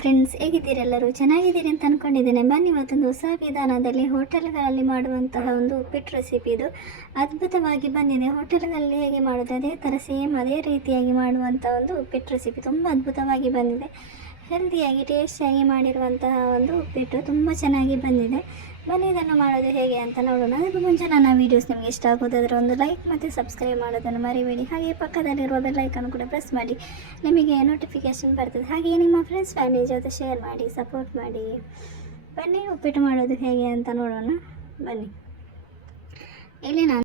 Friends ಹೇಗಿದ್ದೀರೆಲ್ಲರೂ ಚೆನ್ನಾಗಿದ್ದೀರಿ ಅಂತ ಅಂದ್ಕೊಂಡಿದ್ದೇನೆ ಬನ್ನಿ, ಮತ್ತೊಂದು ಹೊಸ ವಿಧಾನದಲ್ಲಿ ಹೋಟೆಲ್ಗಳಲ್ಲಿ ಮಾಡುವಂತಹ ಒಂದು ಉಪ್ಪಿಟ್ಟು ರೆಸಿಪಿ ಇದು. ಅದ್ಭುತವಾಗಿ ಬಂದಿದೆ. ಹೋಟೆಲ್ನಲ್ಲಿ ಹೇಗೆ ಮಾಡೋದು? ಅದೇ ಥರ ಸೇಮ್ ಅದೇ ರೀತಿಯಾಗಿ ಮಾಡುವಂಥ ಒಂದು ಉಪ್ಪಿಟ್ಟು ರೆಸಿಪಿ ತುಂಬ ಅದ್ಭುತವಾಗಿ ಬಂದಿದೆ. ಹೆಲ್ದಿಯಾಗಿ ಟೇಸ್ಟಿಯಾಗಿ ಮಾಡಿರುವಂತಹ ಒಂದು ಉಪ್ಪಿಟ್ಟು ತುಂಬ ಚೆನ್ನಾಗಿ ಬಂದಿದೆ. ಬನ್ನಿ, ಇದನ್ನು ಮಾಡೋದು ಹೇಗೆ ಅಂತ ನೋಡೋಣ. ಅದಕ್ಕೂ ಮುಂಚೆ ನನ್ನ ವೀಡಿಯೋಸ್ ನಿಮಗೆ ಇಷ್ಟ ಆಗೋದಾದರೆ ಒಂದು ಲೈಕ್ ಮತ್ತು ಸಬ್ಸ್ಕ್ರೈಬ್ ಮಾಡೋದನ್ನು ಮರಿಬೇಡಿ. ಹಾಗೆ ಪಕ್ಕದಲ್ಲಿರುವ ಬೆಲ್ಲೈಕನ್ನು ಕೂಡ ಪ್ರೆಸ್ ಮಾಡಿ. ನಿಮಗೆ ನೋಟಿಫಿಕೇಷನ್ ಬರ್ತದೆ. ಹಾಗೆ ನಿಮ್ಮ ಫ್ರೆಂಡ್ಸ್ ಫ್ಯಾಮಿಲಿ ಜೊತೆ ಶೇರ್ ಮಾಡಿ ಸಪೋರ್ಟ್ ಮಾಡಿ. ಬನ್ನಿ, ಉಪ್ಪಿಟ್ಟು ಮಾಡೋದು ಹೇಗೆ ಅಂತ ನೋಡೋಣ. ಬನ್ನಿ. ಇಲ್ಲಿ ನಾನು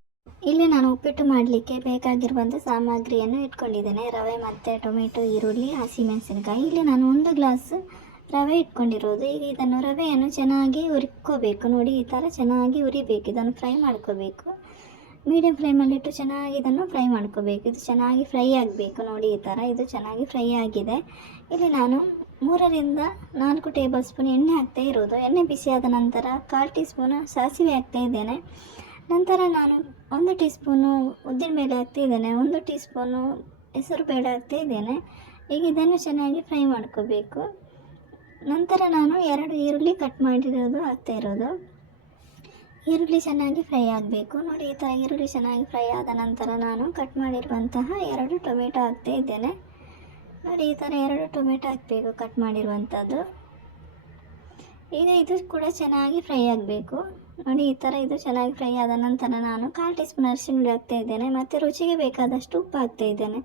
ಇಲ್ಲಿ ನಾನು ಉಪ್ಪಿಟ್ಟು ಮಾಡಲಿಕ್ಕೆ ಬೇಕಾಗಿರುವಂಥ ಸಾಮಗ್ರಿಯನ್ನು ಇಟ್ಕೊಂಡಿದ್ದೇನೆ. ರವೆ, ಮತ್ತು ಟೊಮೆಟೊ, ಈರುಳ್ಳಿ ಹಸಿಮೆಣಸಿನಕಾಯಿ ಇಲ್ಲಿ ನಾನು ಒಂದು ಗ್ಲಾಸ್ ರವೆ ಇಟ್ಕೊಂಡಿರೋದು. ಈಗ ಇದನ್ನು ರವೆಯನ್ನು ಚೆನ್ನಾಗಿ ಉರಿಕೋಬೇಕು ನೋಡಿ, ಈ ಥರ ಚೆನ್ನಾಗಿ ಉರಿಬೇಕು ಇದನ್ನು ಫ್ರೈ ಮಾಡ್ಕೋಬೇಕು. ಮೀಡಿಯಮ್ ಫ್ಲೇಮಲ್ಲಿಟ್ಟು ಚೆನ್ನಾಗಿ ಇದನ್ನು ಫ್ರೈ ಮಾಡ್ಕೋಬೇಕು. ಇದು ಚೆನ್ನಾಗಿ ಫ್ರೈ ಆಗಬೇಕು. ನೋಡಿ, ಈ ಥರ ಇದು ಚೆನ್ನಾಗಿ ಫ್ರೈ ಆಗಿದೆ. ಇಲ್ಲಿ ನಾನು ಮೂರರಿಂದ ನಾಲ್ಕು ಟೇಬಲ್ ಸ್ಪೂನ್ ಎಣ್ಣೆ ಹಾಕ್ತಾ ಇರೋದು. ಎಣ್ಣೆ ಬಿಸಿಯಾದ ನಂತರ ಕಾಲು ಟೀ ಸ್ಪೂನು ಸಾಸಿವೆ ಹಾಕ್ತಾ ಇದ್ದೇನೆ. ನಂತರ ನಾನು ಒಂದು ಟೀ ಸ್ಪೂನು ಉದ್ದಿನ ಮೇಲೆ ಹಾಕ್ತಾ ಇದ್ದೇನೆ. ಒಂದು ಟೀ ಸ್ಪೂನು ಹೆಸರು ಬೇಳೆ ಹಾಕ್ತಾ ಇದ್ದೇನೆ. ಈಗ ಇದನ್ನು ಚೆನ್ನಾಗಿ ಫ್ರೈ ಮಾಡ್ಕೋಬೇಕು. ನಂತರ ನಾನು ಎರಡು ಈರುಳ್ಳಿ ಕಟ್ ಮಾಡಿರೋದು ಹಾಕ್ತಾ ಇರೋದು. ಈರುಳ್ಳಿ ಚೆನ್ನಾಗಿ ಫ್ರೈ ಆಗಬೇಕು. ನೋಡಿ, ಈ ಥರ ಈರುಳ್ಳಿ ಚೆನ್ನಾಗಿ ಫ್ರೈ ಆದ ನಂತರ ನಾನು ಕಟ್ ಮಾಡಿರುವಂತಹ ಎರಡು ಟೊಮೆಟೊ ಹಾಕ್ತಾ ಇದ್ದೇನೆ. ನೋಡಿ, ಈ ಥರ ಎರಡು ಟೊಮೆಟೊ ಹಾಕಬೇಕು ಕಟ್ ಮಾಡಿರುವಂಥದ್ದು. ಈಗ ಇದು ಕೂಡ ಚೆನ್ನಾಗಿ ಫ್ರೈ ಆಗಬೇಕು. ನೋಡಿ, ಈ ಥರ ಇದು ಚೆನ್ನಾಗಿ ಫ್ರೈ ಆದ ನಂತರ ನಾನು ಕಾಲು ಟೀ ಸ್ಪೂನ್ ಅರಿಶಿನ ಹಾಕ್ತಾ ಇದ್ದೇನೆ. ಮತ್ತು ರುಚಿಗೆ ಬೇಕಾದಷ್ಟು ಉಪ್ಪು ಹಾಕ್ತಾ ಇದ್ದೇನೆ.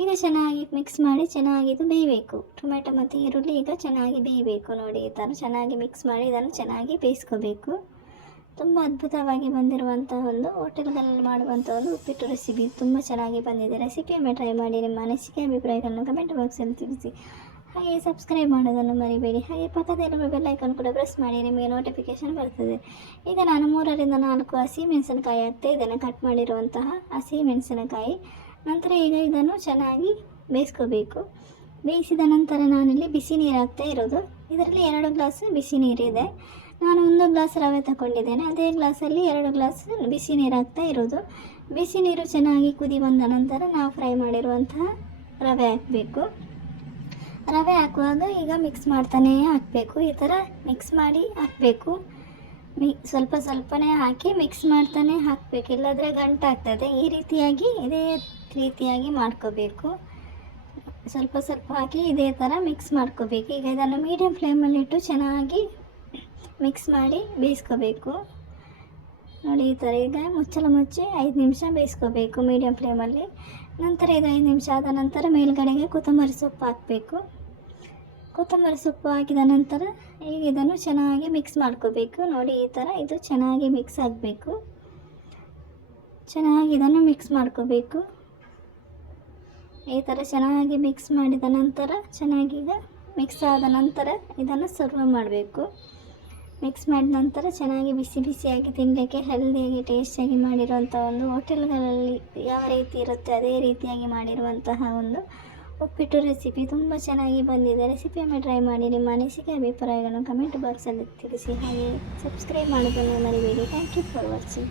ಈಗ ಚೆನ್ನಾಗಿ ಮಿಕ್ಸ್ ಮಾಡಿ ಚೆನ್ನಾಗಿ ಇದು ಬೇಯಬೇಕು. ಟೊಮೆಟೊ ಮತ್ತು ಈರುಳ್ಳಿ ಈಗ ಚೆನ್ನಾಗಿ ಬೇಯಬೇಕು ನೋಡಿ. ಈ ಥರ ಚೆನ್ನಾಗಿ ಮಿಕ್ಸ್ ಮಾಡಿ ಇದನ್ನು ಚೆನ್ನಾಗಿ ಬೇಯಿಸ್ಕೋಬೇಕು. ತುಂಬ ಅದ್ಭುತವಾಗಿ ಬಂದಿರುವಂಥ ಒಂದು ಹೋಟೆಲ್ಗಳಲ್ಲಿ ಮಾಡುವಂಥ ಒಂದು ಉಪ್ಪಿಟ್ಟು ರೆಸಿಪಿ ತುಂಬ ಚೆನ್ನಾಗಿ ಬಂದಿದೆ. ರೆಸಿಪಿಯನ್ನು ಟ್ರೈ ಮಾಡಿ ನಿಮ್ಮ ಅನಿಸಿಕೆ ಅಭಿಪ್ರಾಯಗಳನ್ನು ಕಮೆಂಟ್ ಬಾಕ್ಸಲ್ಲಿ ತಿಳಿಸಿ. ಹಾಗೆ ಸಬ್ಸ್ಕ್ರೈಬ್ ಮಾಡೋದನ್ನು ಮರಿಬೇಡಿ. ಹಾಗೆ ಪಕ್ಕದಲ್ಲಿರುವ ಬೆಲ್ ಐಕನ್ ಕೂಡ ಪ್ರೆಸ್ ಮಾಡಿ ನಿಮಗೆ ನೋಟಿಫಿಕೇಶನ್ ಬರ್ತದೆ. ಈಗ ನಾನು ಮೂರರಿಂದ ನಾಲ್ಕು ಹಸಿ ಮೆಣಸಿನಕಾಯಿ ಹಾಕ್ತಾ ಇದನ್ನು ಕಟ್ ಮಾಡಿರುವಂತಹ ಹಸಿ ಮೆಣಸಿನಕಾಯಿ. ನಂತರ ಈಗ ಇದನ್ನು ಚೆನ್ನಾಗಿ ಬೇಯಿಸ್ಕೋಬೇಕು. ಬೇಯಿಸಿದ ನಂತರ ನಾನಿಲ್ಲಿ ಬಿಸಿ ನೀರು ಹಾಕ್ತಾ ಇರೋದು. ಇದರಲ್ಲಿ ಎರಡು ಗ್ಲಾಸ್ ಬಿಸಿ ನೀರಿದೆ ನಾನು ಒಂದು ಗ್ಲಾಸ್ ರವೆ ತಗೊಂಡಿದ್ದೇನೆ. ಅದೇ ಗ್ಲಾಸಲ್ಲಿ ಎರಡು ಗ್ಲಾಸ್ ಬಿಸಿ ನೀರು ಹಾಕ್ತಾ ಇರೋದು. ಬಿಸಿ ನೀರು ಚೆನ್ನಾಗಿ ಕುದಿ ಬಂದ ನಂತರ ನಾವು ಫ್ರೈ ಮಾಡಿರುವಂತಹ ರವೆ ಹಾಕಬೇಕು. ರವೆ ಹಾಕುವಾಗ ಈಗ ಮಿಕ್ಸ್ ಮಾಡ್ತಾನೇ ಹಾಕಬೇಕು. ಈ ಥರ ಮಿಕ್ಸ್ ಮಾಡಿ ಹಾಕಬೇಕು. ಮಿ, ಸ್ವಲ್ಪ ಸ್ವಲ್ಪನೇ ಹಾಕಿ ಮಿಕ್ಸ್ ಮಾಡ್ತಾನೆ ಹಾಕಬೇಕು. ಇಲ್ಲಾಂದರೆ ಗಂಟಾಗ್ತದೆ ಈ ರೀತಿಯಾಗಿ, ಇದೇ ರೀತಿಯಾಗಿ ಮಾಡ್ಕೋಬೇಕು. ಸ್ವಲ್ಪ ಸ್ವಲ್ಪ ಹಾಕಿ ಇದೇ ಥರ ಮಿಕ್ಸ್ ಮಾಡ್ಕೋಬೇಕು. ಈಗ ಇದನ್ನು ಮೀಡಿಯಮ್ ಫ್ಲೇಮಲ್ಲಿಟ್ಟು ಚೆನ್ನಾಗಿ ಮಿಕ್ಸ್ ಮಾಡಿ ಬೇಯಿಸ್ಕೋಬೇಕು. ನೋಡಿ ಈ ಥರ ಈಗ ಮುಚ್ಚಲು ಮುಚ್ಚಿ ಐದು ನಿಮಿಷ ಬೇಯಿಸ್ಕೋಬೇಕು ಮೀಡಿಯಮ್ ಫ್ಲೇಮಲ್ಲಿ ನಂತರ ಇದು ಐದು ನಿಮಿಷ ಆದ ನಂತರ ಮೇಲ್ಗಡೆಗೆ ಕೊತ್ತಂಬರಿ ಸೊಪ್ಪು ಹಾಕಬೇಕು. ಕೊತ್ತಂಬರಿ ಸೊಪ್ಪು ಹಾಕಿದ ನಂತರ ಈಗ ಇದನ್ನು ಚೆನ್ನಾಗಿ ಮಿಕ್ಸ್ ಮಾಡ್ಕೋಬೇಕು. ನೋಡಿ ಈ ಥರ ಇದು ಚೆನ್ನಾಗಿ ಮಿಕ್ಸ್ ಆಗಬೇಕು. ಚೆನ್ನಾಗಿ ಇದನ್ನು ಮಿಕ್ಸ್ ಮಾಡ್ಕೋಬೇಕು. ಈ ಥರ ಚೆನ್ನಾಗಿ ಮಿಕ್ಸ್ ಮಾಡಿದ ನಂತರ ಚೆನ್ನಾಗಿ ಈಗ ಮಿಕ್ಸ್ ಆದ ನಂತರ ಇದನ್ನು ಸರ್ವ್ ಮಾಡಬೇಕು. ಮಿಕ್ಸ್ ಮಾಡಿದ ನಂತರ ಚೆನ್ನಾಗಿ ಬಿಸಿ ಬಿಸಿಯಾಗಿ ತಿನ್ನಲಿಕ್ಕೆ ಹೆಲ್ದಿಯಾಗಿ ಟೇಸ್ಟಿಯಾಗಿ ಮಾಡಿರುವಂಥ ಒಂದು ಹೋಟೆಲ್ಗಳಲ್ಲಿ ಯಾವ ರೀತಿ ಇರುತ್ತೆ ಅದೇ ರೀತಿಯಾಗಿ ಮಾಡಿರುವಂತಹ ಒಂದು ಉಪ್ಪಿಟ್ಟು ರೆಸಿಪಿ ತುಂಬ ಚೆನ್ನಾಗಿ ಬಂದಿದೆ. ರೆಸಿಪಿಯನ್ನು ಟ್ರೈ ಮಾಡಿ ನಿಮ್ಮ ಅನಿಸಿಕೆ, ಅಭಿಪ್ರಾಯಗಳನ್ನು ಕಮೆಂಟ್ ಬಾಕ್ಸಲ್ಲಿ ತಿಳಿಸಿ. ಹಾಗೆ ಸಬ್ಸ್ಕ್ರೈಬ್ ಮಾಡೋದನ್ನು ಮರಿಬೇಡಿ. Thank you for watching